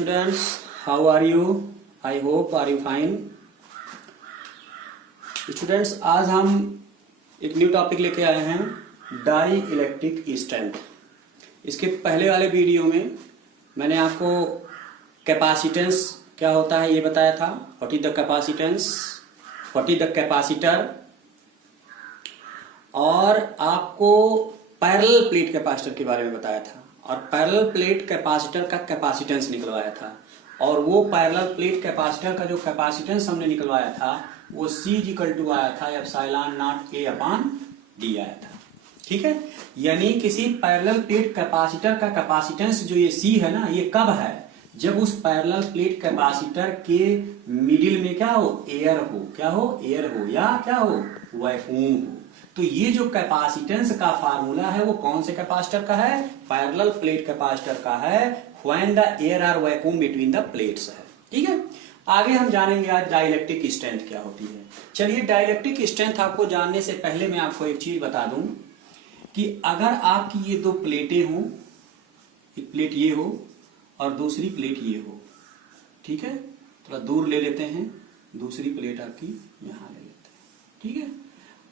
students, how are you? I hope are you fine. Students, आज हम एक new topic लेके आए हैं, डाई इलेक्ट्रिक स्ट्रेंथ। इसके पहले वाले वीडियो में मैंने आपको कैपेसिटेंस क्या होता है ये बताया था, what is the capacitance, what is the capacitor, और आपको पैरेलल प्लेट कैपेसिटर के बारे में बताया था और पैरेलल प्लेट कैपेसिटर का कैपेसिटेंस निकलवाया था। और वो पैरेलल प्लेट कैपेसिटर का जो कैपेसिटेंस हमने निकलवाया था वो C = आया था epsilon naught A upon D आया था। ठीक है, यानी किसी पैरेलल प्लेट कैपेसिटर का कैपेसिटेंस जो ये C है ना, ये कब है? जब उस पैरेलल प्लेट कैपेसिटर के मिडिल में क्या हो, एयर हो, क्या हो, एयर हो, या क्या हो, वैक्यूम हो। तो ये जो कैपेसिटेंस का फार्मूला है वो कौन से कैपेसिटर का है? पैरेलल प्लेट कैपेसिटर का है, when the air or vacuum between the plates है। ठीक है, आगे हम जानेंगे आज डाइलेक्ट्रिक स्ट्रेंथ क्या होती है। चलिए, डाइलेक्ट्रिक स्ट्रेंथ आपको जानने से पहले मैं आपको एक चीज बता दूं कि अगर आपकी ये दो प्लेटें हों, एक प्लेट ये हो और दूसरी प्लेट ये हो, ठीक है, थोड़ा दूर ले लेते हैं, दूसरी प्लेट आपकी यहां ले लेते हैं, ठीक है,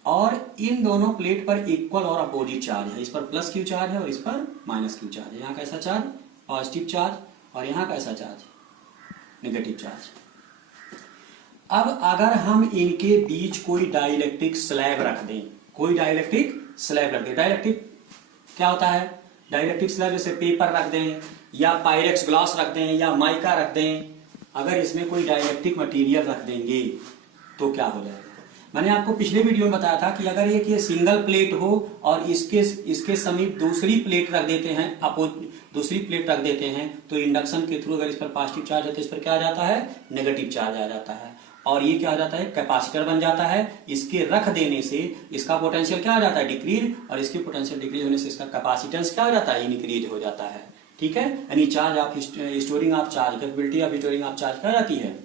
और इन दोनों प्लेट पर इक्वल और अपोजिट चार्ज है। इस पर प्लस क्यू चार्ज है और इस पर माइनस क्यू चार्ज है। यहाँ कैसा चार्ज? पॉजिटिव चार्ज, और यहाँ कैसा चार्ज? Negative charge. अब अगर हम इनके बीच कोई डाइलेक्ट्रिक स्लैब रख दें, कोई डाइलेक्ट्रिक स्लैब रख दें, डाइलेक्ट्रिक क्या होता है? डाइलेक्ट्रिक स्लैब जैसे पेपर रख दें या पायरेक्स ग्लास रख दें या माइका रख दें, अगर इसमें कोई डाइलेक्ट्रिक मटेरियल रख देंगे तो क्या हो जाएगा? मैंने आपको पिछले वीडियो में बताया था कि अगर ये सिंगल प्लेट हो और इसके समीप दूसरी प्लेट रख देते हैं, दूसरी प्लेट रख देते हैं, तो इंडक्शन के थ्रू अगर इस पर पॉजिटिव चार्ज है तो इस पर क्या आ जाता है? नेगेटिव चार्ज आ जाता है, और ये क्या आ जाता है? कैपेसिटर बन जाता है। इसके रख देने से इसका पोटेंशियल क्या आ जाता है? डिक्रीज, और इसके पोटेंशियल डिक्रीज होने से इसका कैपेसिटेंस क्या हो जाता है? इंक्रीज हो जाता है। ठीक है, यानी charge of storing of charge, capability of storing of charge क्या जाती है?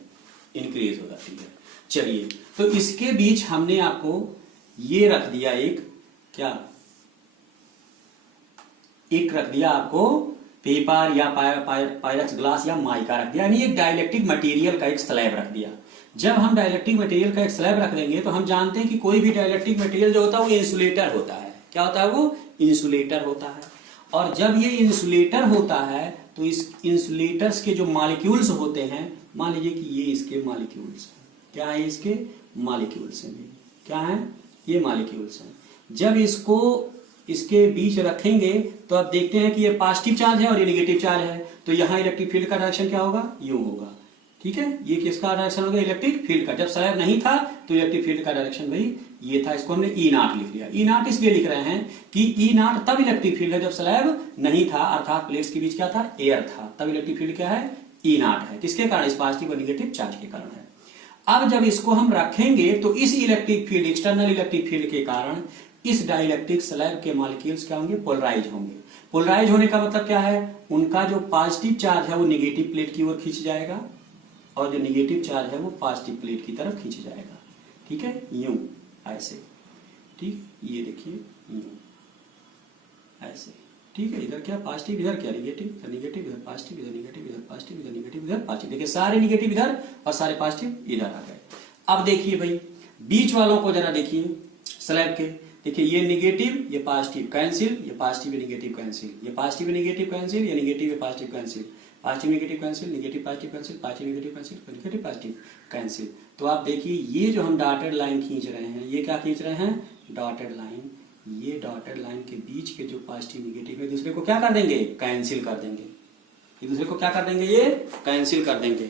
इंक्रीज हो जाती है। चलिए, तो इसके बीच हमने आपको ये रख दिया, एक क्या, एक रख दिया आपको पेपर या पायरेक्स ग्लास या माइका रख दिया, यानी एक डाइलेक्ट्रिक मटेरियल का एक स्लैब रख दिया। जब हम डाइलेक्ट्रिक मटेरियल का एक स्लैब रख देंगे तो हम जानते हैं कि कोई भी डाइलेक्ट्रिक मटेरियल जो होता है वो इंसुलेटर होता है। क्या होता है? वो इंसुलेटर होता है। और जब ये इंसुलेटर होता है तो इस इंसुलेटर्स के जो मॉलिक्यूल्स होते हैं, मान लीजिए कि ये इसके मॉलिक्यूल्स हैं, क्या है? इसके मॉलिक्यूल्स हैं, क्या है? ये मॉलिक्यूल्स हैं। जब इसको इसके बीच रखेंगे तो आप देखते हैं कि ये पॉजिटिव चार्ज है और ये नेगेटिव चार्ज है, तो यहाँ इलेक्ट्रिक फील्ड का डायरेक्शन क्या होगा? यूं होगा। ठीक है, ये किसका डायरेक्शन होगा? इलेक्ट्रिक फील्ड का। जब स्लैब नहीं था तो इलेक्ट्रिक फील्ड का डायरेक्शन भाई ये था, इसको हमने E0 लिख लिया। E0 इसलिए लिख रहे हैं कि E0 तब इलेक्ट्रिक फील्ड है जब स्लैब नहीं था, अर्थात प्लेट्स के बीच क्या था? एयर था, तब इलेक्ट्रिक फील्ड क्या है? E0 है। किसके कारण? इस पॉजिटिव और नेगेटिव चार्ज के कारण है। अब जब इसको हम रखेंगे तो इस electric field, external electric field के कारण इस डाइलेक्ट्रिक स्लैब के मॉलिक्यूल्स क्या होंगे? पोलराइज होंगे। पोलराइज होने का मतलब क्या है? उनका जो पॉजिटिव चार्ज है वो नेगेटिव प्लेट की ओर खींच जाएगा और जो नेगेटिव चार्ज है वो पॉजिटिव प्लेट की तरफ खींच जाएगा। ठीक है, यूं, ऐसे। ठीक, ये देखिए, यूं, ऐसे। ठीक है, इधर क्या पॉजिटिव, इधर क्या नेगेटिव, इधर नेगेटिव, इधर पॉजिटिव, इधर नेगेटिव, इधर पॉजिटिव, इधर नेगेटिव, इधर पॉजिटिव। देखिए, सारे नेगेटिव इधर और सारे पॉजिटिव इधर आ गए। अब देखिए भाई, बीच वालों को जरा देखिए, स्लैब के देखिए, ये नेगेटिव, ये पॉजिटिव, कैंसिल, ये पॉजिटिव, नेगेटिव, कैंसिल, ये पॉजिटिव, नेगेटिव, कैंसिल, ये negative, positive, cancel, positive, negative, cancel, negative, positive, cancel, positive, negative, cancel, negative, positive, cancel. तो आप देखिए, ये जो हम डॉटेड लाइन खींच रहे हैं, ये क्या खींच रहे हैं? Dotted line. ये डॉटेड लाइन के बीच के जो पॉजिटिव नेगेटिव है, दूसरे को क्या कर देंगे? कैंसिल कर देंगे। एक दूसरे को क्या कर देंगे? ये कैंसिल कर देंगे।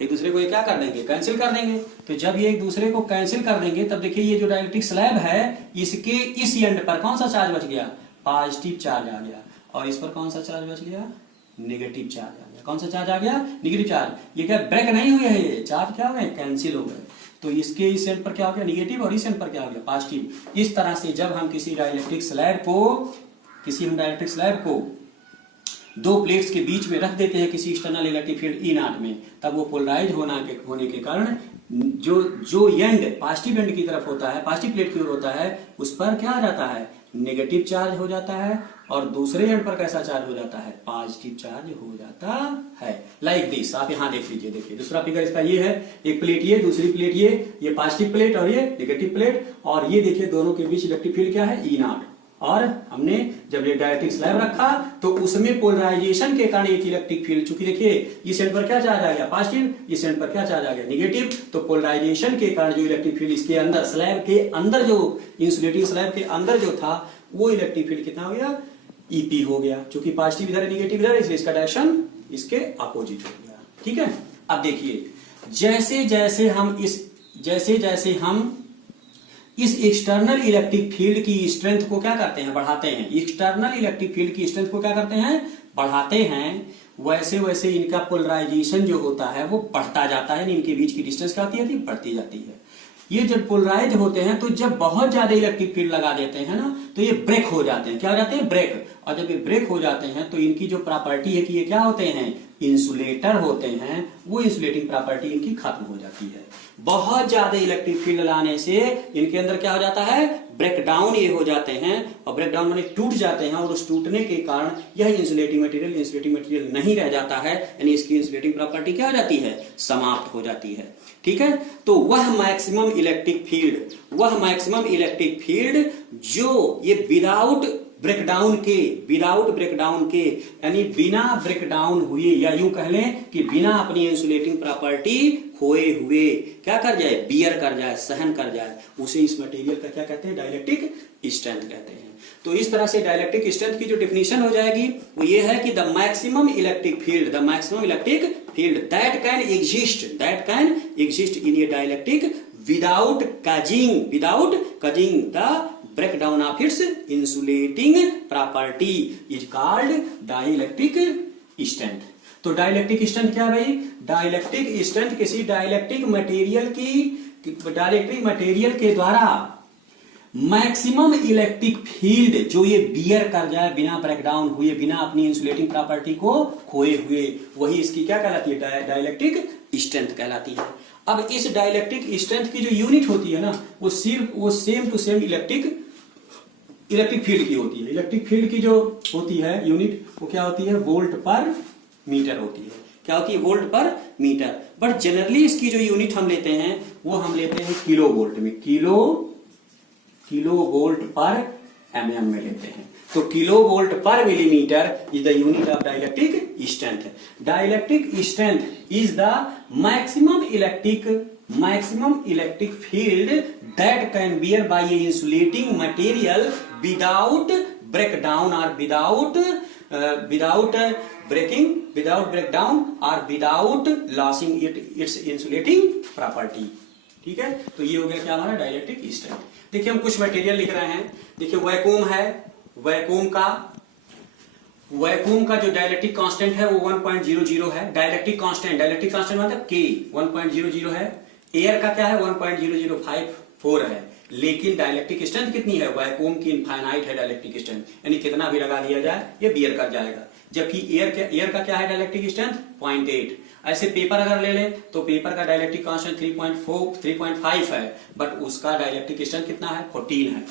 एक दूसरे को ये क्या कर देंगे? कैंसिल कर देंगे। तो जब ये एक दूसरे को कैंसिल कर देंगे तब देखिए, ये जो डाइलेक्ट्रिक स्लैब है, इसके इस एंड पर कौन सा चार्ज बच गया? पॉजिटिव चार्ज आ गया, और इस पर कौन सा चार्ज बच गया? नेगेटिव चार्ज आ गया। कौन सा चार्ज आ गया? Negative charge. ये क्या ब्रेक नहीं हुए है? ये चार्ज क्या हो गए? कैंसिल हो गए। तो इसके इस एंड पर क्या हो गया? नेगेटिव, और इस एंड पर क्या हो गया? पॉजिटिव। इस तरह से जब हम किसी डाइलेक्ट्रिक स्लैब को दो प्लेट्स के बीच में रख देते हैं किसी एक्सटर्नल इलेक्ट्रिक फील्ड E0 में, तब वो पोलराइज होने के कारण जो जो एंड पॉजिटिव एंड की तरफ होता है, पॉजिटिव प्लेट की ओर होता है, उस पर क्या आ जाता है, नेगेटिव चार्ज हो जाता है, और दूसरे एंड पर कैसा चार्ज हो जाता है, पॉजिटिव चार्ज हो जाता है। लाइक दिस, आप यहां देख लीजिए, देखिए दूसरा फिगर इसका ये है, एक प्लेट ये, दूसरी प्लेट ये पॉजिटिव प्लेट और ये नेगेटिव प्लेट, और ये देखिए दोनों के बीच इलेक्ट्रिक फील्ड क्या है, ई नॉट। और हमने जब ये डाइलेक्ट्रिक स्लैब रखा तो उसमें पोलराइजेशन के कारण एक इलेक्ट्रिक फील्ड, चूंकि देखिए इस एंड पर क्या चार्ज आ गया, पॉजिटिव, इस एंड पर क्या चार्ज आ गया, नेगेटिव, तो पोलराइजेशन के कारण जो इलेक्ट्रिक फील्ड इसके अंदर स्लैब के अंदर, जो इंसुलेटिंग स्लैब के अंदर जो था, वो इलेक्ट्रिक फील्ड कितना हो गया, ईपी हो गया, क्योंकि पॉजिटिव इधर है नेगेटिव इधर है, इसलिए इसका डायरेक्शन इसके अपोजिट हो गया। ठीक है, अब देखिए जैसे जैसे हम इस एक्सटर्नल इलेक्ट्रिक फील्ड की स्ट्रेंथ को क्या करते हैं, बढ़ाते हैं, एक्सटर्नल इलेक्ट्रिक फील्ड की स्ट्रेंथ को क्या करते हैं, बढ़ाते हैं, वैसे वैसे इनका पोलराइजेशन जो होता है वो बढ़ता जाता है, इनके बीच की डिस्टेंस क्या होती है, बढ़ती जाती है। ये जब पोलराइज होते हैं तो जब बहुत ज्यादा इलेक्ट्रिक फील्ड लगा देते हैं ना, तो ये ब्रेक हो जाते हैं, क्या हो जाते हैं, ब्रेक। और जब ये ब्रेक हो जाते हैं तो इनकी जो प्रॉपर्टी है कि ये क्या होते हैं, इंसुलेटर होते हैं, वो इंसुलेटिंग प्रॉपर्टी इनकी खत्म हो जाती है। बहुत ज्यादा इलेक्ट्रिक फील्ड लाने से इनके अंदर क्या हो जाता है, ब्रेक डाउन ये हो जाते हैं, और ब्रेक डाउन माने टूट जाते हैं, और उस टूटने के कारण यह इंसुलेटिंग मटेरियल नहीं रह जाता है, यानी इसकी इंसुलेटिंग प्रॉपर्टी क्या हो जाती है, समाप्त हो जाती है। ठीक है, तो वह मैक्सिमम इलेक्ट्रिक फील्ड जो ये विदाउट ब्रेकडाउन के यानी बिना ब्रेकडाउन हुए, या यूं कह लें कि बिना अपनी इंसुलेटिंग प्रॉपर्टी खोए हुए क्या कर जाए, बियर कर जाए, सहन कर जाए, उसे इस मटेरियल का क्या कहते हैं, डाइलेक्ट्रिक स्ट्रेंथ कहते हैं। तो इस तरह से डाइलेक्ट्रिक स्ट्रेंथ की जो डेफिनेशन हो जाएगी वो ये है कि the maximum electric field that can exist in A dielectric without causing the breakdown of its insulating property is called dielectric strength। तो डाइलेक्ट्रिक स्ट्रेंथ क्या भाई, डाइलेक्ट्रिक स्ट्रेंथ किसी डाइलेक्ट्रिक मटेरियल के द्वारा मैक्सिमम इलेक्ट्रिक फील्ड जो ये beer कर जाए बिना ब्रेकडाउन हुए, बिना अपनी इंसुलेटिंग प्रॉपर्टी को खोए हुए, वही इसकी क्या कहलाती है, डाइलेक्ट्रिक स्ट्रेंथ कहलाती है। अब इस डाइलेक्ट्रिक स्ट्रेंथ की जो यूनिट होती है ना, वो same to same electric field की होती है। इलेक्ट्रिक फील्ड की जो होती है यूनिट, वो क्या होती है, वोल्ट पर मीटर होती है। क्या होती है, वोल्ट पर मीटर। बट जनरली इसकी जो यूनिट हम लेते हैं वो हम लेते हैं किलो वोल्ट में, किलो वोल्ट पर mm में लेते हैं। तो किलो वोल्ट पर millimetre is the unit of dielectric strength. Dielectric strength is the maximum electric field that can bear by a insulating material without breakdown और without breakdown or without losing its insulating property। ठीक है, तो ये हो गया क्या हमारा dielectric strength. देखिए हम कुछ मटेरियल लिख रहे हैं। देखिए वैक्यूम है, वैक्यूम का जो डाइलेक्ट्रिक कांस्टेंट है वो 1.00 है। डाइलेक्ट्रिक कांस्टेंट मतलब K 1.00 है। एयर का क्या है 1.0054 है। लेकिन डाइलेक्ट्रिक स्ट्रेंथ कितनी है, वैक्यूम की इनफाइनाइट है डाइलेक्ट्रिक स्ट्रेंथ, यानी कितना भी लगा दिया जाए ये बियर कर जाएगा। जबकि एयर का क्या है डाइलेक्ट्रिक स्ट्रेंथ 0.8। ऐसे पेपर अगर ले लें तो पेपर का डाइलेक्ट्रिक कांस्टेंट 3.5 है, बट उसका डाइलेक्ट्रिक स्ट्रेंथ कितना है 14 है।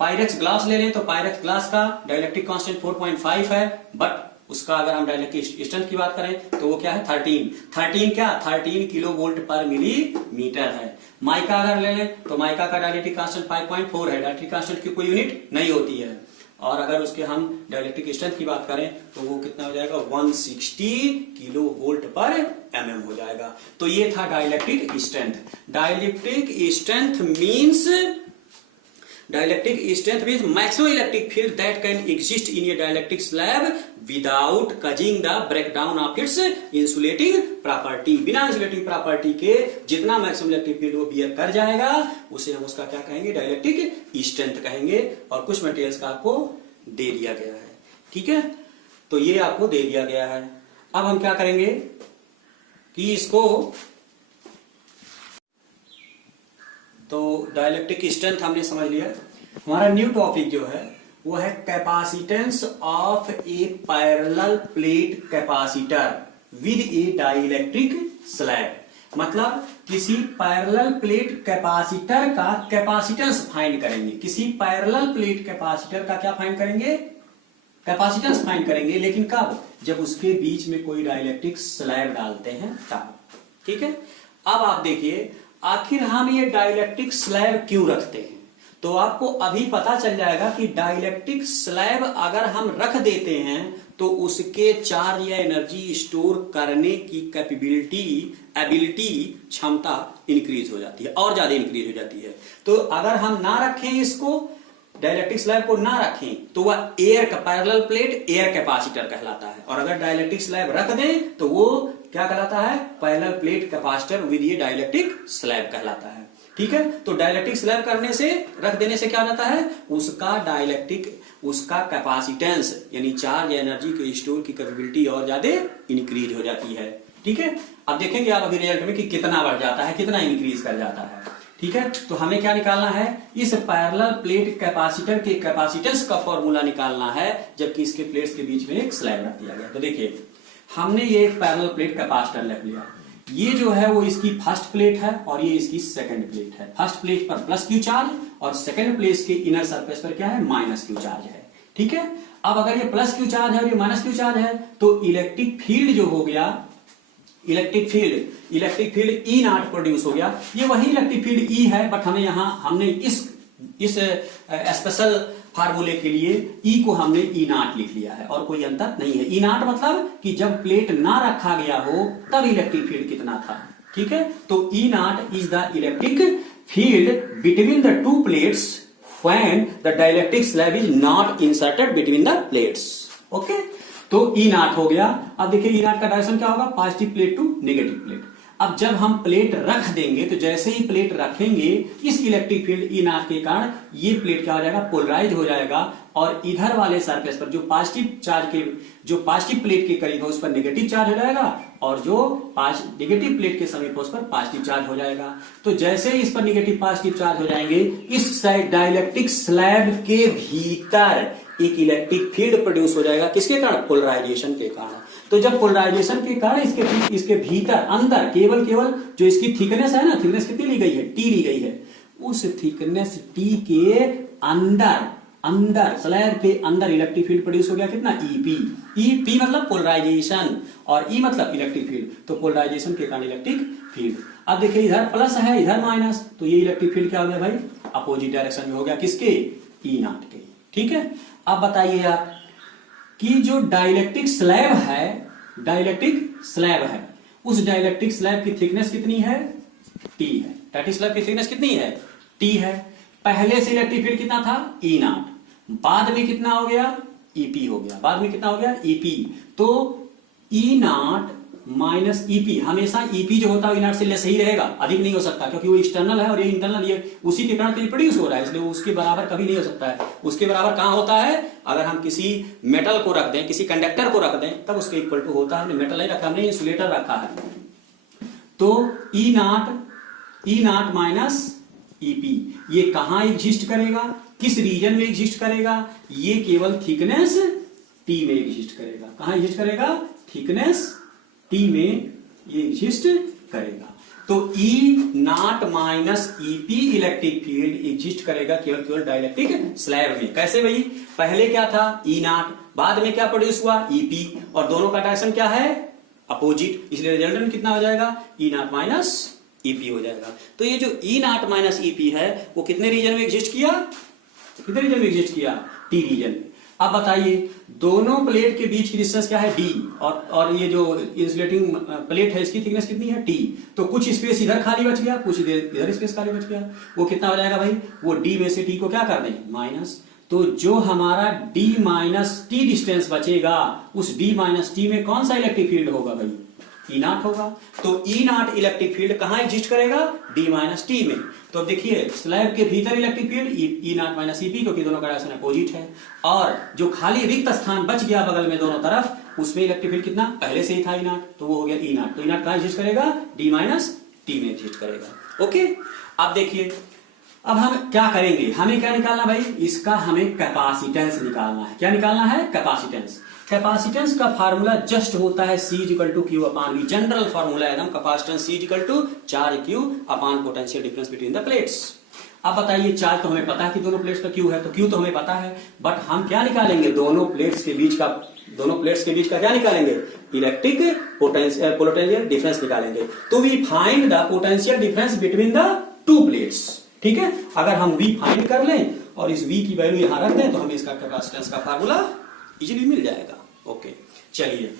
पायरेक्स ग्लास ले लें तो पायरेक्स ग्लास का डाइलेक्ट्रिक कांस्टेंट 4.5 है, बट उसका अगर हम डाइलेक्ट्रिक स्ट्रेंथ की बात करें तो वो क्या है 13 किलो वोल्ट पर मिलीमीटर है। माइका अगर ले लें तो माइका का डाइलेक्ट्रिक कांस्टेंट 5.4 है। डाइलेक्ट्रिक कांस्टेंट की कोई यूनिट नहीं होती है, और अगर उसके हम डाइलेक्ट्रिक स्ट्रेंथ की बात करें तो वो कितना हो जाएगा 160 किलो वोल्ट पर mm हो जाएगा। तो ये था dielectric strength. Dielectric strength means maximum electric field that can exist in a dielectric slab without causing the breakdown of its insulating property। बिना इंसुलेटिंग प्रॉपर्टी के जितना मैक्सिमम इलेक्ट्रिक फील्ड वो बियर कर जाएगा उसे हम उसका क्या कहेंगे, डाइलेक्ट्रिक स्ट्रेंथ कहेंगे। और कुछ मटेरियल्स का आपको दे दिया गया है। ठीक है, तो ये आपको दे दिया गया है। अब हम क्या करेंगे कि इसको, तो डाइलेक्ट्रिक स्ट्रेंथ हमने समझ लिया। हमारा न्यू टॉपिक जो है वो है capacitance of a parallel plate capacitor with A dielectric slab. मतलब किसी पैरेलल प्लेट कैपेसिटर का कैपेसिटेंस फाइंड करेंगे। किसी पैरेलल प्लेट कैपेसिटर का क्या फाइंड करेंगे? कैपेसिटेंस फाइंड करेंगे। लेकिन कब? जब उसके बीच में कोई डाइलेक्ट्रिक स्लैब डालते हैं तब। ठीक है, अब आप देखिए आखिर हम ये डाइलेक्ट्रिक स्लैब क्यों रखते हैं। तो आपको अभी पता चल जाएगा कि डाइलेक्ट्रिक स्लैब अगर हम रख देते हैं तो उसके चार्ज या एनर्जी स्टोर करने की एबिलिटी क्षमता इंक्रीज हो जाती है, और ज्यादा इंक्रीज हो जाती है। तो अगर हम ना रखें इसको, डाइलेक्ट्रिक स्लैब को ना रखें, तो वह एयर का पैरेलल प्लेट एयर कैपेसिटर कहलाता है। और अगर डाइलेक्ट्रिक स्लैब रख दें तो वो क्या कहलाता है? पैरेलल प्लेट कैपेसिटर विद ये डाइलेक्ट्रिक स्लैब कहलाता है। ठीक है, तो डाइलेक्ट्रिक स्लैब करने से, रख देने से क्या हो जाता है? उसका कैपेसिटेंस यानी चार्ज एनर्जी के स्टोर की कैपेबिलिटी और ज्यादा इंक्रीज हो जाती है। ठीक है, अब देखेंगे आप अभी रिजल्ट में कि कितना बढ़ जाता है, कितना इंक्रीज कर जाता है। ठीक है, तो हमें क्या निकालना है? इस पैरेलल प्लेट कैपेसिटर के कैपेसिटेंस का फॉर्मूला निकालना है, जबकि इसके प्लेट्स के बीच में एक स्लैब रख दिया गया। तो देखिए हमने ये एक पैरेलल प्लेट कैपेसिटर रख लिया। ये जो है वो इसकी फर्स्ट प्लेट है और ये इसकी सेकंड प्लेट है। फर्स्ट प्लेट पर प्लस क्यू चार्ज और सेकंड प्लेट के इनर सरफेस पर क्या है? माइनस क्यू चार्ज है। ठीक है, अब अगर ये प्लस क्यू चार्ज है और ये माइनस क्यू चार्ज है तो इलेक्ट्रिक फील्ड जो हो गया, electric field E not produce हो गया। ये वही इलेक्ट्रिक फील्ड ई है, बट हमने इस स्पेशल फार्मूले के लिए ई को हमने ई नॉट लिख लिया है और कोई अंतर नहीं है। ई नॉट मतलब कि जब प्लेट ना रखा गया हो तब इलेक्ट्रिक फील्ड कितना था। ठीक है, तो E naught is the electric field between the two plates when the dielectric slab is not inserted between the plates. Okay, तो ई नॉट हो गया। अब देखिए ई नॉट का डायरेक्शन क्या होगा? Positive plate to negative plate. अब जब हम प्लेट रख देंगे तो जैसे ही प्लेट रखेंगे इस इलेक्ट्रिक फील्ड ई नॉट के कारण ये प्लेट क्या हो जाएगा? पोलराइज हो जाएगा और इधर वाले सरफेस पर जो पॉजिटिव प्लेट के करीब है उस पर नेगेटिव चार्ज हो जाएगा और जो नेगेटिव प्लेट के समीप उस पर पॉजिटिव चार्ज हो जाएगा। तो जैसे ही इस पर नेगेटिव पॉजिटिव चार्ज हो जाएंगे, इस साइड डाइलेक्ट्रिक स्लैब के भीतर एक इलेक्ट्रिक फील्ड प्रोड्यूस हो जाएगा। किसके कारण? पोलराइजेशन के कारण। तो जब पोलराइजेशन के कारण इसके भीतर अंदर केवल जो इसकी थिकनेस है ना, थिकनेस कितनी ली गई है? टी ली गई है। उस थिकनेस टी के अंदर स्लैब के अंदर इलेक्ट्रिक फील्ड प्रोड्यूस हो गया। कितना? ईपी। ईपी मतलब पोलराइजेशन और ई मतलब इलेक्ट्रिक फील्ड। तो पोलराइजेशन के कारण इलेक्ट्रिक फील्ड। अब देखिए इधर प्लस है इधर माइनस, तो ये इलेक्ट्रिक फील्ड क्या हो गया भाई? अपोजिट डायरेक्शन में हो गया। किसके? ई नॉट के। ठीक है, अब बताइए आप कि जो डाइलेक्ट्रिक स्लैब है, उस डाइलेक्ट्रिक स्लैब की थिकनेस कितनी है? टी है। डाइलेक्ट्रिक स्लैब की थिकनेस कितनी है? टी है। पहले से इलेक्ट्रिक फील्ड कितना था? ई नॉट। बाद में कितना हो गया? ईपी हो गया। बाद में कितना हो गया? ईपी। तो ई नॉट माइनस ईपी, हमेशा ईपी जो होता है ई नॉट से लेस ही रहेगा, अधिक नहीं हो सकता, क्योंकि वो एक्सटर्नल है और ये इंटरनल, ये उसी के कारण तो ये प्रोड्यूस हो रहा है, इसलिए उसके बराबर कभी नहीं हो सकता है। उसके बराबर कहां होता है? अगर हम किसी मेटल को रख दें, किसी कंडक्टर को रख दें, तब उसके इक्वल टू होता है। मेटल नहीं रखा, हमने इंसुलेटर रखा है। तो ई नॉट माइनस ईपी ये कहां एग्जिस्ट करेगा? किस रीजन में एग्जिस्ट करेगा? ये केवल थिकनेस टी में एग्जिस्ट करेगा। कहां एग्जिस्ट करेगा? थिकनेस टी में ये एग्जिस्ट करेगा। तो E naught minus EP electric field exist करेगा केवल डाइलेक्ट्रिक स्लैब में। कैसे भाई? पहले क्या था? ई नॉट, बाद में क्या प्रोड्यूस हुआ? ईपी, और दोनों का डायरेक्शन क्या है? अपोजिट, इसलिए रिजल्टेंट कितना हो जाएगा? ई नॉट माइनस ईपी हो जाएगा। तो ये जो ई नॉट माइनस ईपी है वो कितने रीजन में एग्जिस्ट किया? कितने रीजन में एग्जिस्ट किया? टी रीजन में। अब बताइए दोनों प्लेट के बीच की डिस्टेंस क्या है? डी, और ये जो इंसुलेटिंग प्लेट है इसकी थिकनेस कितनी है? टी। तो कुछ स्पेस इधर खाली बच गया, कुछ इधर स्पेस खाली बच गया। वो कितना हो जाएगा भाई? वो डी में से टी को क्या कर दें? माइनस। तो जो हमारा डी माइनस टी डिस्टेंस बचेगा, उस डी माइनस टी में कौन सा इलेक्ट्रिक फील्ड होगा भाई? ई नॉट होगा। तो ई नॉट इलेक्ट्रिक फील्ड कहां एग्जिस्ट करेगा? डी माइनस टी में। तो देखिए स्लैब के भीतर electric field E naught minus EP, क्योंकि दोनों का डायरेक्शन अपोजिट है। और जो खाली रिक्त स्थान बच गया बगल में दोनों तरफ, उसमें इलेक्ट्रिक फील्ड कितना? पहले से ही था ई नॉट, तो वो हो गया ई नॉट। तो ई नॉट कहां एग्जिस्ट करेगा? डी माइनस टी में एग्जिस्ट करेगा। ओके, अब देखिए अब हम क्या करेंगे, हमें क्या निकालना भाई, इसका हमें कैपेसिटेंस निकालना है। क्या निकालना है, कैपेसिटेंस। कैपेसिटेंस का फार्मूला जस्ट होता है C equal to Q upon v, general formula है एकदम। Capacitance C equal to charge Q upon potential difference between the plates. अब बताइए, चार्ज तो हमें पता है कि दोनों प्लेट्स पर Q है, तो Q तो हमें पता है, बट हम क्या निकालेंगे, दोनों प्लेट्स के बीच का क्या निकालेंगे, इलेक्ट्रिक पोटेंशियल डिफरेंस निकालेंगे। तो we find the potential difference between the two plates. ठीक है, अगर हम V फाइंड कर लें और इस V की वैल्यू यहां रख दें तो हमें इसका कैपेसिटेंस का फार्मूला इजीली मिल जाएगा। ओके, चलिए,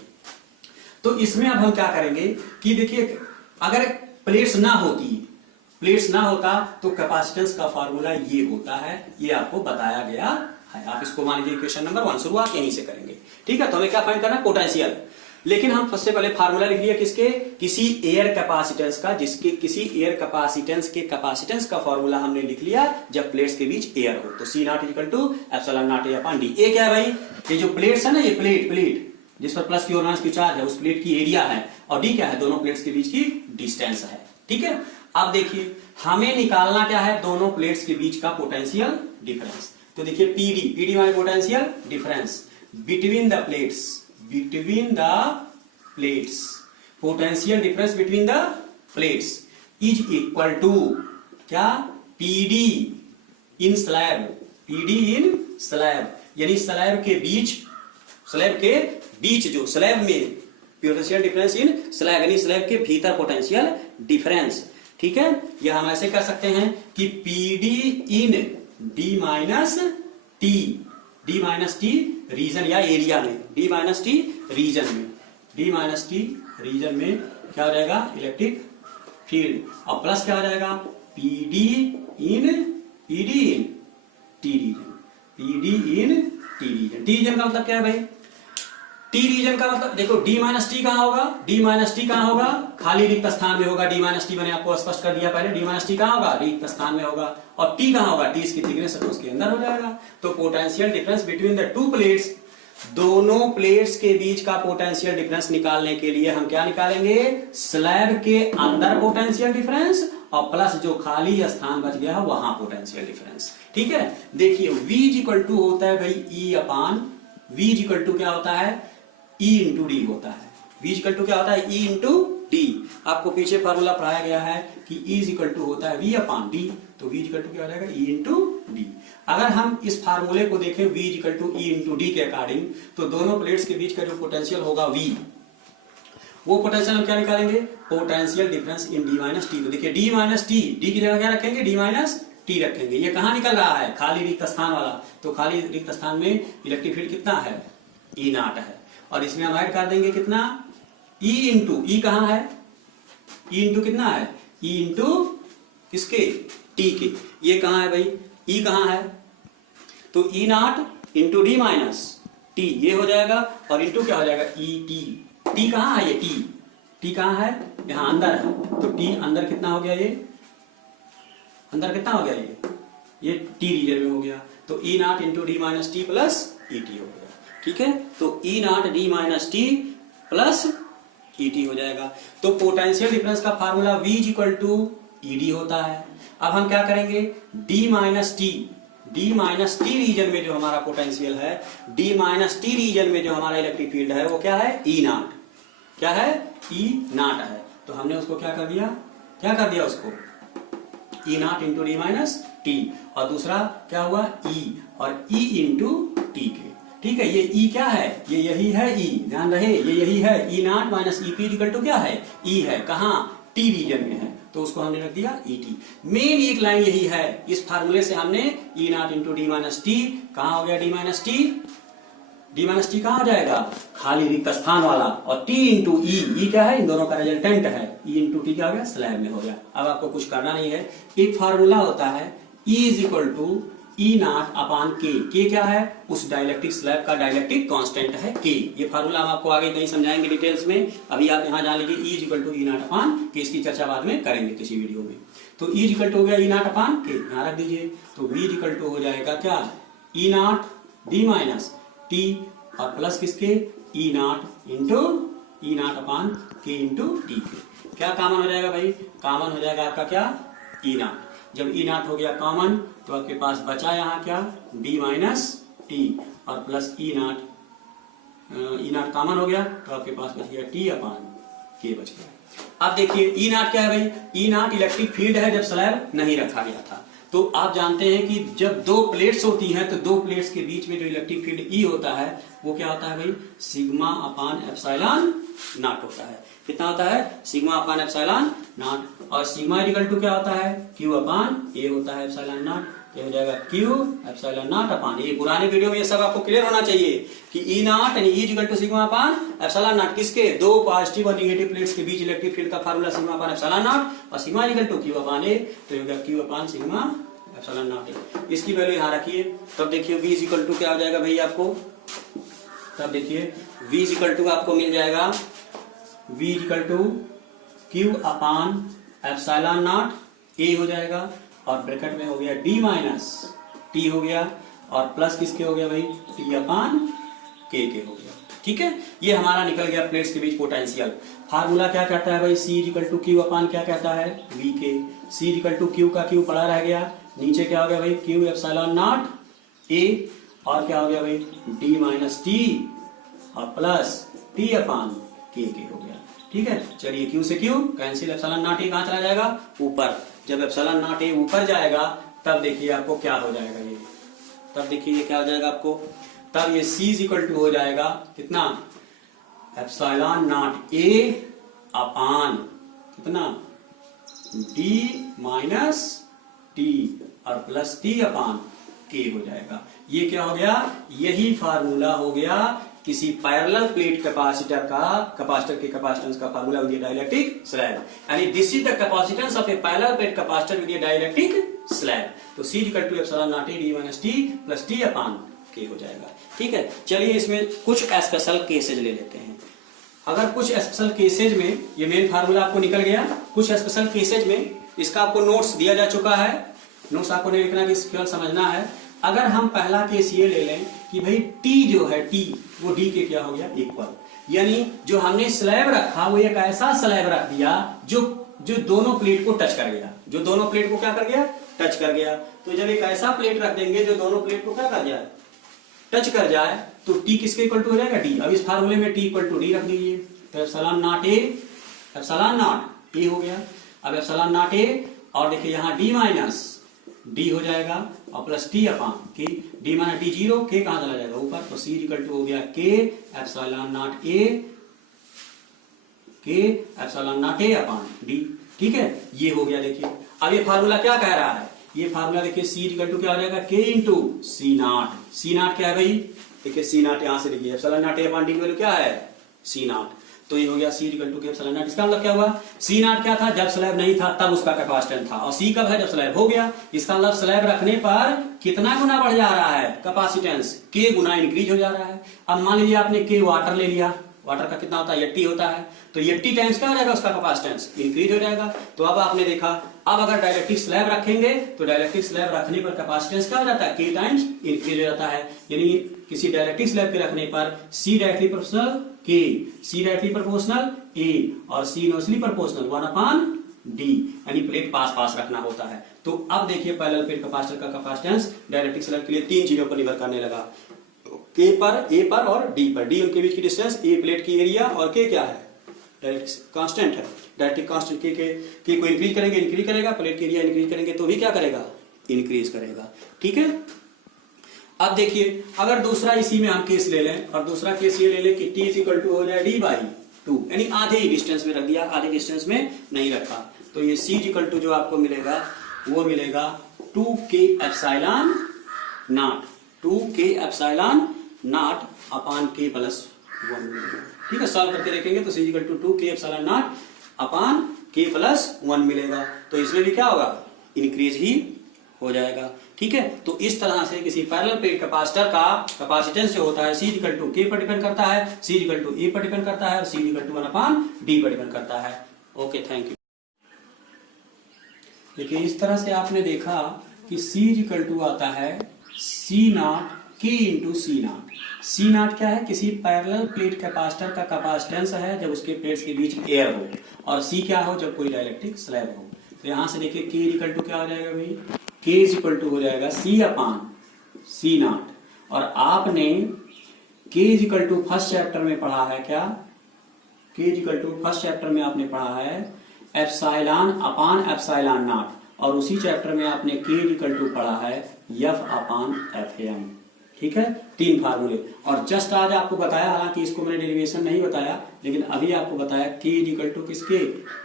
तो इसमें अब हम क्या करेंगे कि देखिए, अगर प्लेट्स ना होता तो कैपेसिटेंस का फार्मूला ये होता है, ये आपको बताया गया है। आप इसको मान लीजिए इक्वेशन नंबर 1, शुरुआत यहीं से करेंगे। ठीक है, तो हमें क्या फाइंड करना है, पोटेंशियल। लेकिन हम सबसे पहले फार्मूला लिख लिया किसके, किसी एयर कैपेसिटेंस का, जिसके किसी एयर कैपेसिटेंस के कैपेसिटेंस का फार्मूला हमने लिख लिया जब प्लेट्स के बीच एयर हो। तो C naught equal to epsilon naught A upon D। A क्या है भाई, ये जो प्लेट्स है ना, ये प्लेट जिस पर प्लस की और माइनस की चार्ज है, उस प्लेट की एरिया है, और D क्या है, दोनों प्लेट्स के बीच की डिस्टेंस है। ठीक है, अब देखिए हमें निकालना क्या है, दोनों प्लेट्स के बीच का पोटेंशियल डिफरेंस। तो देखिए पीडी माने potential difference between the plates, potential difference between the plates is equal to क्या, पीडी इन स्लैब, यानी स्लैब के बीच जो स्लैब में पोटेंशियल डिफरेंस इन स्लैब, यानी स्लैब के भीतर पोटेंशियल डिफरेंस। ठीक है, यह हम ऐसे कर सकते हैं कि पीडी इन डी माइनस टी रीजन या एरिया में, डी माइनस टी रीजन में क्या हो जाएगा, इलेक्ट्रिक फील्ड, और प्लस क्या हो जाएगा, पीडी इन टी रीजन का मतलब क्या है भाई, टी रीजन का मतलब देखो, डी माइनस टी कहां होगा, खाली रिक्त स्थान में होगा। डी माइनस टी मैंने आपको स्पष्ट कर दिया पहले, डी माइनस टी कहां होगा, रिक्त स्थान में होगा। और टी कहां होगा, टी इसकी थिकनेस है तो उसके अंदर हो जाएगा। तो potential difference between the two plates, दोनों प्लेट्स के बीच का पोटेंशियल डिफरेंस निकालने के लिए हम क्या निकालेंगे, स्लैब के अंदर पोटेंशियल डिफरेंस और प्लस जो खाली स्थान बच गया वहां पोटेंशियल डिफरेंस। ठीक है, देखिए V इक्वल टू होता है भाई E upon, V equal to क्या होता है, E इंटू डी होता है। V इक्वल टू क्या होता है, E इंटू डी। आपको पीछे फार्मूला पढ़ाया गया है कि E इक्वल टू होता है V अपान डी, तो V इक्वल टू क्या हो जाएगा, E इंटू डी। अगर हम इस फार्मूले को देखें V equal to E into D के अकॉर्डिंग, तो दोनों प्लेट्स के बीच का जो पोटेंशियल होगा V, वो पोटेंशियल हम क्या निकालेंगे, पोटेंशियल डिफरेंस इन डी माइनस टी। तो देखिए डी माइनस टी, डी की जगह क्या रखेंगे, डी माइनस टी रखेंगे। ये कहां निकल रहा है, खाली रिक्त स्थान वाला, तो खाली रिक्त स्थान में इलेक्ट्रिक फील्ड कितना है, E नॉट है, और इसमें हम ऐड कर देंगे कितना, E इंटू, E कहां है, E इंटू कितना है, E इंटू किसके, T के। ये कहां है भाई, E कहां है, तो E naught into D minus T, ये हो जाएगा, और इंटू क्या हो जाएगा, E टी कहां है, ये टी कहां है, यहां अंदर है, तो T अंदर कितना हो गया, ये अंदर कितना हो गया, ये T रीजन में हो गया। तो E naught into D minus T plus E T हो गया। ठीक है, तो E naught D minus T plus E T हो जाएगा। तो पोटेंशियल डिफरेंस का formula V equal to E D होता है। अब हम क्या करेंगे, डी माइनस टी रीजन में जो हमारा पोटेंशियल है, डी माइनस टी रीजन में जो हमारा इलेक्ट्रिक फील्ड है, वो क्या है, E नॉट, क्या है, E नॉट है। तो हमने उसको क्या कर दिया उसको E naught into D minus t, और दूसरा क्या हुआ, E, और E इंटू टी के। ठीक है, ये E क्या है, ये यही है E, ध्यान रहे, ये यही है E naught minus E P equal to क्या है, E है, कहां, T रीजन में है, तो उसको हमने रख दिया E टी। मेन एक लाइन यही है, इस फार्मूले से हमने E naught into D minus T, कहां हो गया, डी माइनस टी कहां हो जाएगा, खाली रिक्त स्थान वाला, और T इंटू E क्या है, इन दोनों का रिजल्टेंट है, E इंटू टी क्या हो गया, स्लैब में हो गया। अब आपको कुछ करना नहीं है, एक फार्मूला होता है E is equal to E naught upon K क्या है, उस डाइलेक्ट्रिक स्लैब का डाइलेक्ट्रिक कांस्टेंट है K। ये फार्मूला हम आपको आगे कहीं समझाएंगे डिटेल्स में, अभी आप यहां जान लीजिए E equal to E naught upon K, इसकी चर्चा बाद में करेंगे किसी वीडियो में। तो E इक्वल टू हो गया E नॉट अपान के, यहां रख दीजिए। तो V इक्वल टू हो जाएगा क्या, E naught D minus t, और प्लस किसके, E naught into E naught upon K into T के। क्या कॉमन हो जाएगा भाई, कॉमन हो जाएगा आपका क्या, E नॉट। जब ई नॉट हो गया कॉमन तो आपके पास बचा यहाँ क्या, डी माइनस टी और प्लस ई नॉट कॉमन हो गया तो आपके पास बच गया टी अपान के बच गया। अब देखिए ई नॉट क्या है भाई, ई नॉट इलेक्ट्रिक फील्ड है जब स्लैब नहीं रखा गया था। तो आप जानते हैं कि जब दो प्लेट्स होती हैं तो दो प्लेट्स के बीच में जो इलेक्ट्रिक फील्ड ई होता है वो क्या होता है भाई, सिग्मा अपान एप्सिलॉन नॉट होता है। कितना होता है, सिग्मा अपान एप्सिलॉन नॉट। और सिग्मा इक्वल टू क्या होता है, क्यू अपान ए होता है एप्सिलॉन नॉट। तो हो जाएगा क्यू एप्सिलॉन नॉट अपान ए। पुराने वीडियो में ये सब आपको क्लियर होना चाहिए कि ई नॉट यानी E equal to sigma upon epsilon naught. किसके, दो पॉजिटिव और नेगेटिव प्लेट्स के बीच इलेक्ट्रिक फील्ड का formula sigma upon epsilon naught और sigma equal to Q upon A. तो हो गया Q upon sigma epsilon naught. इसकी वैल्यू यहाँ रखिए, तब देखिए v इक्वल टू क्या हो जाएगा भाई आपको, तब देखिए v इक्वल टू आपको मिल जाएगा v equal to Q upon epsilon naught A हो जाएगा और ब्रैकेट में हो गया d माइनस टी हो गया और प्लस किसके हो गया भाई, t अपान के हो गया। ठीक है, ये हमारा निकल गया प्लेट्स के बीच पोटेंशियल। फार्मूला क्या कहता है भाई, c इक्वल टू क्यू अपान क्या कहता है, v के। c इक्वल टू क्यू का क्यू पड़ा रह गया, नीचे क्या हो गया भाई, क्यू एप्सिलॉन नॉट ए और क्या हो गया भाई, डी माइनस टी और प्लस टी अपान के हो गया। ठीक है, चलिए क्यू से क्यू कैंसिल, एप्सिलॉन नॉट ए कहां चला जाएगा, ऊपर। जब एप्सिलॉन नॉट ए ऊपर जाएगा तब देखिए आपको क्या हो जाएगा ये, तब देखिए ये क्या हो जाएगा आपको, तब ये c इक्वल टू हो जाएगा कितना, एप्सिलॉन नॉट ए अपान कितना, डी माइनस टी और प्लस टी अपान के हो जाएगा। ये क्या हो गया, यही फार्मूला हो गया किसी पैरेलल प्लेट कैपेसिटर के कैपेसिटेंस का फार्मूला विद डाइलेक्ट्रिक स्लैब। यानी this is the capacitance of a parallel plate capacitor with dielectric slab. तो c equal to epsilon naught a d minus T plus t upon K हो जाएगा। ठीक है, चलिए इसमें कुछ स्पेशल केसेज ले लेते हैं। अगर कुछ स्पेशल केसेज में ये मेन फार्मूला आपको निकल गया, कुछ स्पेशल केसेज में इसका आपको नोट्स दिया जा चुका है, नोट्स आपको नहीं लिखना, केवल समझना है। अगर हम पहला केस ये ले लें कि भाई t जो है t वो d के क्या हो गया, इक्वल, यानी जो हमने स्लैब रखा वो एक ऐसा स्लैब रख दिया जो दोनों प्लेट को टच कर गया, जो दोनों प्लेट को क्या कर गया, टच कर गया। तो जब एक ऐसा प्लेट रख देंगे जो दोनों प्लेट को क्या कर जाए, टच कर जाए, तो t किसके इक्वल टू हो जाएगा, d। अब इस फार्मूले में t इक्वल टू d रख दीजिए, तो epsilon naught A epsilon naught A हो गया। अब एप्सिलॉन नॉट ए और देखिए यहाँ d माइनस डी हो जाएगा और प्लस टी अपान के, डी माइनस डी जीरो, के कहां चला जाएगा ऊपर, तो c इक्वल टू हो गया के epsilon naught A upon D. ठीक है, ये हो गया। देखिए अब ये फार्मूला क्या कह रहा है, ये फार्मूला देखिए c इक्वल टू क्या हो जाएगा, K into C naught. C naught क्या है भाई, देखिए सी नॉट यहां से लिखिए, epsilon naught A upon D की वैल्यू क्या है, सी नॉट। तो ये हो गया c equal to K epsilon naught. इसका मतलब क्या हुआ, c नॉट क्या था, जब स्लैब नहीं था तब उसका कैपेसिटेंस था, और c कब है, जब स्लैब हो गया। इसका मतलब स्लैब रखने पर कितना गुना बढ़ जा रहा है कैपेसिटेंस, k गुना इंक्रीज हो जा रहा है। अब मान लीजिए आपने k वाटर ले लिया, वाटर का कितना होता है, 80 होता है, तो 80 टाइम्स क्या हो जाएगा, उसका कैपेसिटेंस इंक्रीज हो जाएगा। तो अब आपने देखा, अब अगर डाइलेक्ट्रिक स्लैब रखेंगे तो डाइलेक्ट्रिक स्लैब रखने पर कैपेसिटेंस क्या हो जाता है, k टाइम्स इंक्रीज हो जाता है। यानी किसी डाइलेक्ट्रिक स्लैब के रखने पर c directly proportional k, c directly proportional a और c inversely proportional 1 upon d, यानी प्लेट पास पास रखना होता है। तो अब देखिए पैरेलल प्लेट कैपेसिटर का कैपेसिटेंस डाइलेक्ट्रिक स्लैब के लिए तीन चीजों पर निर्भर करने लगा, k पर, a पर और d पर। d उनके बीच की डिस्टेंस, a प्लेट की एरिया और k क्या है, डायरेक्ट्रिक कांस्टेंट है। डायरेक्ट्रिक कांस्टेंट k को इंक्रीज करेंगे, इंक्रीज करेगा, प्लेट की एरिया इंक्रीज करेंगे तो भी क्या करेगा, इंक्रीज करेगा। ठीक है, अब देखिए अगर दूसरा इसी में हम केस ले लें, और दूसरा केस ये ले लें कि t इक्वल टू हो जाए d बाई 2, यानी आधे ही डिस्टेंस में रख दिया, आधे डिस्टेंस में नहीं रखा। तो ये c इक्वल टू जो आपको मिलेगा वो मिलेगा 2k epsilon naught, 2k epsilon naught upon k plus 1 मिलेगा। ठीक है, सॉल्व करके देखेंगे तो c equal to 2k epsilon naught upon k plus 1 मिलेगा। तो इसमें भी क्या होगा, इंक्रीज ही हो जाएगा। ठीक है, तो इस तरह से किसी पैरेलल प्लेट कैपेसिटर का कैपेसिटेंस जो होता है c इक्वल टू k पर डिपेंड करता है, c इक्वल टू a पर डिपेंड करता है और c equal to 1 upon d पर डिपेंड करता है। Okay, thank you. देखिए इस तरह से आपने देखा कि c इक्वल टू आता है c naught k into C naught. C naught क्या है, किसी पैरेलल प्लेट कैपेसिटर का कैपेसिटेंस है जब उसके प्लेट्स के बीच एयर हो, और c क्या हो, जब कोई डाइलेक्ट्रिक स्लैब हो। तो यहाँ से देखिए k इक्वल टू क्या हो जाएगा भाई, k इक्वल टू हो जाएगा C/C0। और आपने k equal to first chapter में पढ़ा है क्या, k equal to first chapter में आपने पढ़ा है ε/ε0, और उसी चैप्टर में आपने k इक्वल टू पढ़ा है F/Fm। ठीक है, 3 फार्मूले। और जस्ट आज आपको बताया, हालांकि इसको मैंने डेरिवेशन नहीं बताया, लेकिन अभी आपको बताया k इक्वल टू किसके,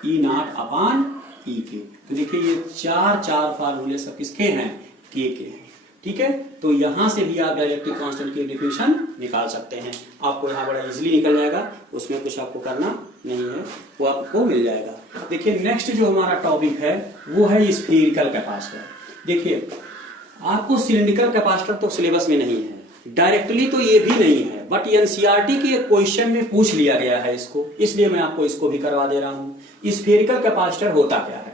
E0/E के। तो देखिए ये चार फार्मूले सब किसके हैं, k के हैं। ठीक है, तो यहां से भी आप डायरेक्टिव कांस्टेंट की डेफिनेशन निकाल सकते हैं। आपको यहाँ बड़ा इजीली निकल जाएगा, उसमें कुछ आपको करना नहीं है, वो आपको मिल जाएगा। देखिए नेक्स्ट जो हमारा टॉपिक है वो है स्फेरिकल कैपेसिटर। देखिए आपको सिलिंड्रिकल कैपेसिटर तो सिलेबस में नहीं है, डायरेक्टली तो ये भी नहीं है, बट एनसीईआरटी के क्वेश्चन में पूछ लिया गया है इसको, इसलिए मैं आपको इसको भी करवा दे रहा हूं। स्फेरिकल कैपेसिटर होता क्या है?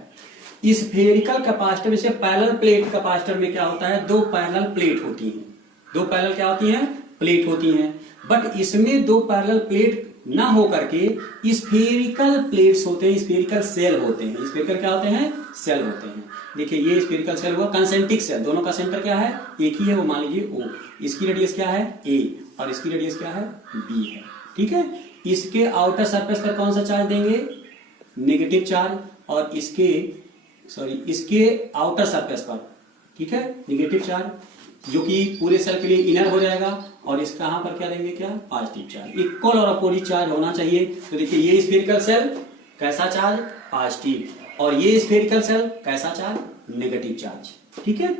स्फेरिकल कैपेसिटर जैसे पैरेलल प्लेट कैपेसिटर में क्या होता है, 2 पैरेलल प्लेट होती हैं, 2 पैरेलल क्या होती हैं, प्लेट होती हैं। बट इसमें 2 पैरेलल प्लेट ना हो करके स्फेरिकल प्लेट्स होते हैं, स्फेरिकल सेल होते हैं। स्फेरिकल क्या होते हैं, सेल होते हैं। देखिए ये स्फेरिकल सेल हुआ कंसेंट्रिक सेल, दोनों का सेंटर क्या है, एक ही है, वो मान लीजिए O। इसकी रेडियस क्या है A, और इसकी रेडियस क्या है B है। ठीक है, इसके आउटर सरफेस पर कौन सा चार्ज देंगे, नेगेटिव चार्ज, और इसके आउटर सरफेस पर, ठीक है, नेगेटिव चार्ज, जो कि पूरे सेल के लिए इनर हो जाएगा। और इसका यहाँ पर क्या देंगे, क्या, पॉजिटिव चार्ज। इक्वल और अपोजिट चार्ज होना चाहिए। तो देखिए ये स्फेरिकल सेल कैसा चार्ज, पॉजिटिव, और ये स्फेरिकल सेल कैसा चार्ज, नेगेटिव चार्ज। ठीक है,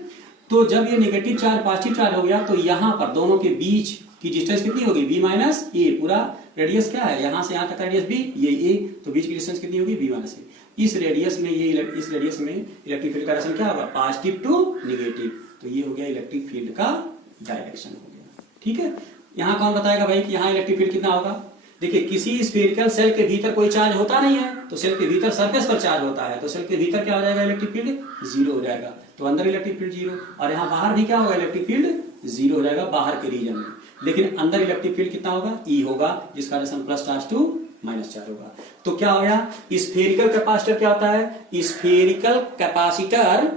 तो जब ये नेगेटिव चार्ज पॉजिटिव चार्ज हो गया, तो यहाँ पर दोनों के बीच की डिस्टेंस कितनी होगी, b माइनस ए। पूरा रेडियस क्या है, यहाँ से यहाँ तक का रेडियस b, ये a, तो बीच की डिस्टेंस कितनी होगी, b माइनस ए। इस रेडियस में इलेक्ट्रिक फील्ड का डायरेक्शन क्या होगा, पॉजिटिव टू नेगेटिव। तो ये हो गया इलेक्ट्रिक फील्ड का डायरेक्शन हो गया। ठीक है, यहाँ कौन बताएगा भाई कि यहाँ इलेक्ट्रिक फील्ड कितना होगा? देखिए किसी स्फेरिकल सेल के भीतर कोई चार्ज होता नहीं है, तो सेल के भीतर सरफेस पर चार्ज होता है, तो सेल के भीतर क्या हो जाएगा, इलेक्ट्रिक फील्ड 0 हो जाएगा। तो अंदर इलेक्ट्रिक फील्ड 0, और यहाँ बाहर भी क्या होगा, इलेक्ट्रिक फील्ड 0 हो जाएगा बाहर के रीजन में। लेकिन अंदर इलेक्ट्रिक फील्ड कितना होगा, E होगा, जिसका direction plus charge to minus charge होगा। तो क्या हो गया, स्फेरिकल कैपेसिटर क्या होता है, स्फेरिकल कैपेसिटर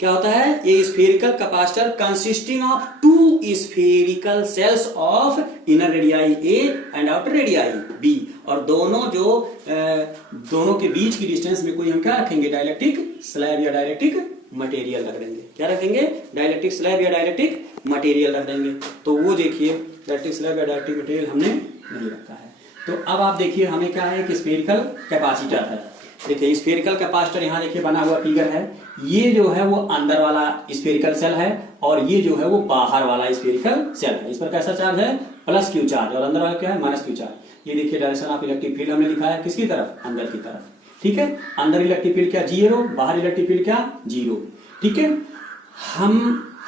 क्या होता है, ये spherical capacitor consisting of 2 spherical shells of inner radii A and outer radii B। और दोनों के बीच की डिस्टेंस में कोई हम क्या रखेंगे, डाइलेक्ट्रिक स्लैब या डाइलेक्ट्रिक मटेरियल रख देंगे। क्या रखेंगे, डाइलेक्ट्रिक स्लैब या डाइलेक्ट्रिक मटेरियल रख देंगे। तो वो देखिए डाइलेक्ट्रिक स्लैब या डाइलेक्ट्रिक मटेरियल हमने नहीं रखा है। तो अब आप देखिए हमें क्या है, कि स्फेरिकल कैपेसिटर है। देखिए स्फेरिकल कैपेसिटर यहाँ देखिए बना हुआ फिगर है, ये जो है वो अंदर वाला स्फेरिकल सेल है, और ये जो है वो बाहर वाला स्फेरिकल सेल है। इस पर कैसा चार्ज है, प्लस क्यू चार्ज, और अंदर वाला क्या है, माइनस क्यू चार्ज। ये देखिए डायरेक्शन ऑफ इलेक्ट्रिक फील्ड हमने दिखाया किसकी तरफ, अंदर की तरफ। ठीक है, अंदर इलेक्ट्रिक फील्ड क्या 0, बाहर इलेक्ट्रिक फील्ड क्या 0। ठीक है,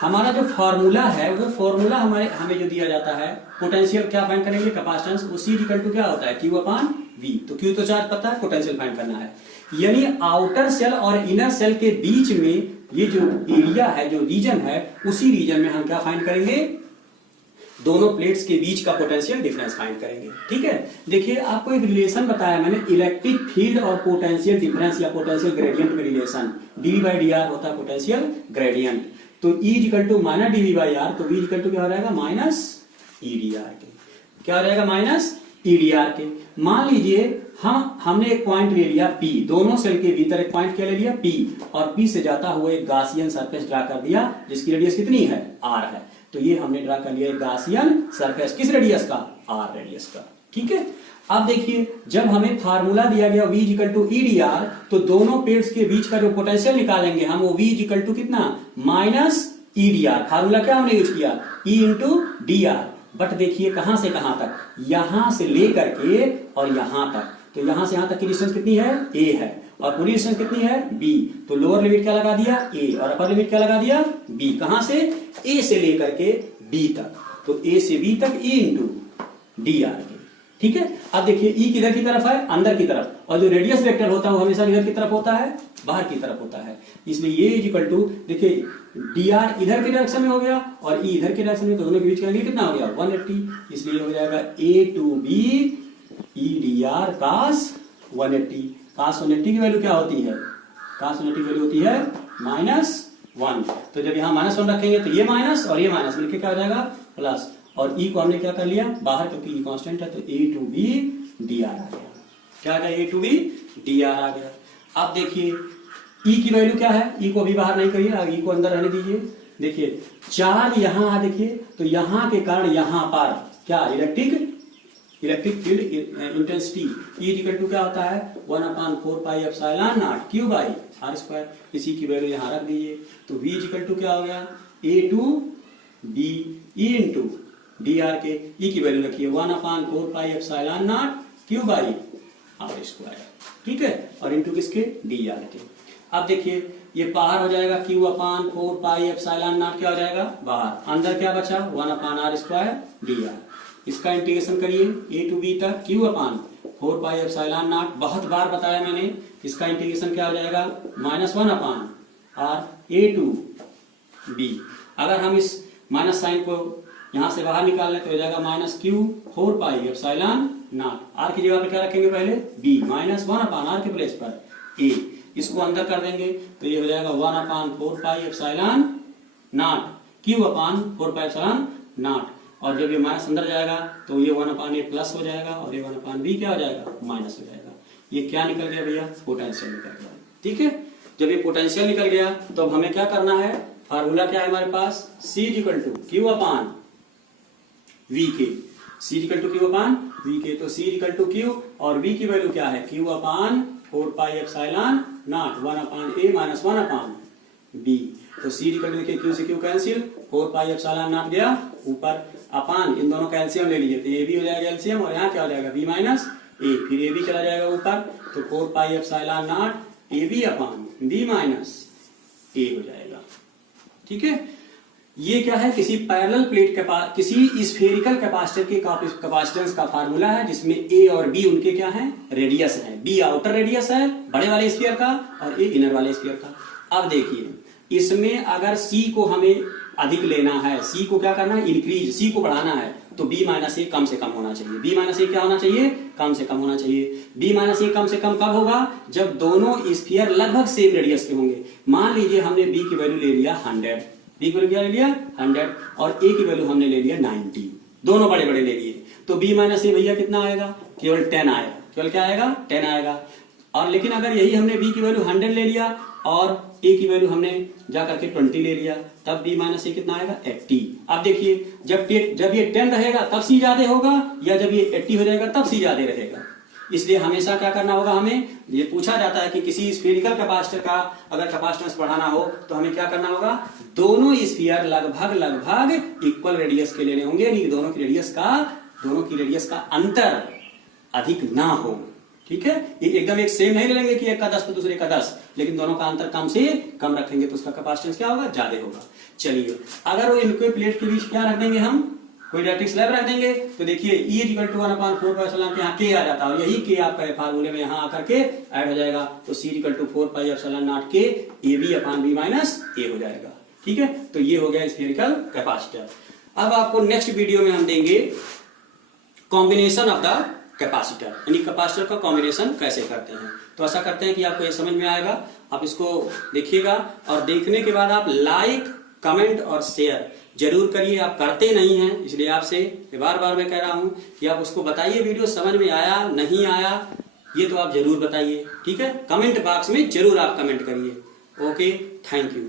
हमारा जो फॉर्मूला है वो फॉर्मूला हमें जो दिया जाता है, पोटेंशियल क्या फाइंड करेंगे, कैपेसिटेंस, उसी इक्वल टू क्या होता है, Q/V। तो Q तो चार्ज पता है, पोटेंशियल फाइंड करना है। यानी आउटर सेल और इनर सेल के बीच में ये जो एरिया है, जो रीजन है, उसी रीजन में हम क्या फाइंड करेंगे, दोनों प्लेट्स के बीच का पोटेंशियल डिफरेंस फाइंड करेंगे। ठीक है, देखिए आपको एक रिलेशन बताया मैंने, इलेक्ट्रिक फील्ड और पोटेंशियल डिफरेंस या पोटेंशियल ग्रेडियंट में रिलेशन, dV/dr होता है पोटेंशियल ग्रेडियंट। तो E = -dV/r, तो V = क्या हो जाएगा, -EdR के। क्या हो जाएगा, -EdR के। मान लीजिए हमने एक पॉइंट ले लिया P, दोनों सेल के भीतर एक पॉइंट क्या ले लिया P, और P से जाता हुआ एक गासियन सरफेस ड्रा कर दिया, जिसकी रेडियस कितनी है, R है। तो ये हमने ड्रा कर लिया एक गासियन सरफेस, किस रेडियस का, R रेडियस का। ठीक है, अब देखिए जब हमें फार्मूला दिया गया V = EdR, तो दोनों प्लेट्स के बीच का जो पोटेंशियल निकालेंगे हम, वो V = कितना, -EdR। फार्मूला क्या हमने यूज किया, E × dr। बट देखिए कहां से कहां तक, यहां से लेकर के और यहां तक, तो यहां से यहां तक की डिस्टेंस कितनी है, A है, और पूरी डिस्टेंस कितनी है, B। तो लोअर लिमिट क्या लगा दिया, A, और अपर लिमिट क्या लगा दिया, B। कहां से, A से लेकर के B तक, तो A से B तक E × dr के। ठीक है, अब देखिए E किधर की तरफ है, अंदर की तरफ, और जो रेडियस वेक्टर होता है वो हमेशा किधर की तरफ होता है, बाहर की तरफ होता है। इसलिए ये = देखिए dr इधर के डायरेक्शन में हो गया और E इधर के डायरेक्शन में, तो दोनों के बीच का एंगल कितना हो गया, 180। इसलिए हो जाएगा A to B EdR cos 180। cos 180 की वैल्यू क्या होती है, कांस्टेंट वैल्यू होती है -1। तो जब यहाँ -1 रखेंगे तो ये माइनस और ये माइनस मिलकर क्या हो जाएगा प्लस, और ई को हमने क्या कर लिया बाहर क्योंकि ई कांस्टेंट है, तो a2b dr आ गया। क्या आ गया a2b dr आ गया। अब देखिए ई की वैल्यू क्या है, ई को अभी बाहर नहीं करिए, ई को अंदर रहने दीजिए। देखिए चार्ज यहाँ देखिए, तो यहाँ के कारण यहाँ पर क्या electric field intensity E equal to क्या होता है 1/4 pi epsilon naught Q by r square. इसी की वैल्यू यहाँ रख दीजिए, तो V इक्वल टू क्या हो गया a2b E इंटू dr के E की वैल्यू रखिए 1/4 pi epsilon naught Q by r square, ठीक है, और इंटू किसके dr के। अब देखिए ये बाहर हो जाएगा Q/4 पाई एप्सिलॉन नॉट क्या हो जाएगा बाहर, अंदर क्या बचा 1/r स्क्वायर dr। इसका इंटीग्रेशन करिए a टू b तक Q/4 पाई एप्सिलॉन नॉट, बहुत बार बताया मैंने, इसका इंटीग्रेशन क्या हो जाएगा -1/r a टू b। अगर हम इस माइनस साइन को यहां से बाहर निकाल लें तो हो जाएगा -Q4 pi epsilon not, r की जगह पे क्या रखेंगे पहले b, -1/r के प्लेस पर a, इसको अंदर कर देंगे तो ये हो जाएगा 1/4 pi epsilon not Q/4 pi epsilon naught, और जब ये माइनस अंदर जाएगा तो ये 1/a प्लस हो जाएगा और ये 1/b क्या हो जाएगा माइनस हो जाएगा। ये क्या निकल गया भैया पोटेंशियल निकल गया, ठीक है। जब ये पोटेंशियल निकल गया तो अब हमें क्या करना है, फार्मूला क्या है हमारे पास C इक्वल टू Q/V के, C इक्वल टू Q/V के, तो C इक्वल टू Q और V की वैल्यू क्या है Q/4 pi epsilon not 1/a minus 1/b। तो C इक्वल टू देखिए Q से Q cancel, 4 pi epsilon not गया ऊपर, अपान इन दोनों का एलसीएम ले लीजिए तो ये भी हो जाएगा एलसीएम, और यहाँ क्या हो जाएगा b माइनस a, फिर ये भी चला जाएगा ऊपर, तो 4 pi epsilon not ab upon b minus a हो जाएगा, ठीक है। ये क्या है किसी पैरेलल प्लेट के पास किसी स्फेरिकल कैपेसिटर के कैपेसिटेंस का फार्मूला है, जिसमें a और b उनके क्या है रेडियस है, b आउटर रेडियस है बड़े वाले स्फीयर का और a इनर वाले स्फीयर का। अब देखिए इसमें अगर c को हमें अधिक लेना है, c को क्या करना है इंक्रीज, c को बढ़ाना है, तो b माइनस ए कम से कम होना चाहिए, b माइनस ए क्या होना चाहिए कम से कम होना चाहिए। b माइनस ए कम से कम कब होगा जब दोनों स्फीयर लगभग सेम रेडियस के होंगे। मान लीजिए हमने b की वैल्यू ले लिया 100, b की वैल्यू क्या ले लिया 100 और a की वैल्यू हमने ले लिया 90, दोनों बड़े बड़े ले लिए, तो b माइनस ए भैया कितना आएगा केवल 10 आएगा, केवल क्या आएगा 10 आएगा। और लेकिन अगर यही हमने b की वैल्यू 100 ले लिया और a की वैल्यू हमने जाकर के 20 ले लिया, तब b माइनस ए कितना आएगा 80। अब देखिए जब ये 10 रहेगा तब c ज्यादा होगा, या जब ये 80 हो जाएगा तब c ज्यादा रहेगा। इसलिए हमेशा क्या करना होगा, हमें ये पूछा जाता है कि किसी स्फेरिकल कैपेसिटर का अगर कैपेसिटेंस बढ़ाना हो तो हमें क्या करना होगा, दोनों स्फीयर लगभग इक्वल रेडियस के लेने होंगे, यानी दोनों की रेडियस का अंतर अधिक ना हो, ठीक है। ये एकदम एक सेम नहीं लेंगे कि एक का 10 तो दूसरे का 10, लेकिन दोनों का अंतर कम से कम रखेंगे तो उसका कैपेसिटेंस क्या होगा ज्यादा होगा। चलिए अगर वो इनके प्लेट के बीच क्या रख देंगे, हम कोई डायरेक्ट्रिक स्लैब रख देंगे, तो देखिए E equal to 1/4 pi epsilon के यहाँ k आ जाता है, और यही k आपका फार्मूले में यहाँ आकर के ऐड हो जाएगा, तो C equal to 4 pi epsilon naught k AB upon b minus a हो जाएगा, ठीक है। तो ये हो गया स्फेरिकल कैपेसिटर। अब आपको नेक्स्ट वीडियो में हम देंगे कॉम्बिनेशन ऑफ द कैपेसिटर, यानी कैपेसिटर का कॉम्बिनेशन कैसे करते हैं। तो ऐसा करते हैं कि आपको ये समझ में आएगा, आप इसको देखिएगा और देखने के बाद आप लाइक कमेंट और शेयर जरूर करिए। आप करते नहीं हैं, इसलिए आपसे बार बार मैं कह रहा हूं कि आप उसको बताइए वीडियो समझ में आया नहीं आया, ये तो आप जरूर बताइए, ठीक है। कमेंट बॉक्स में जरूर आप कमेंट करिए। Okay, thank you.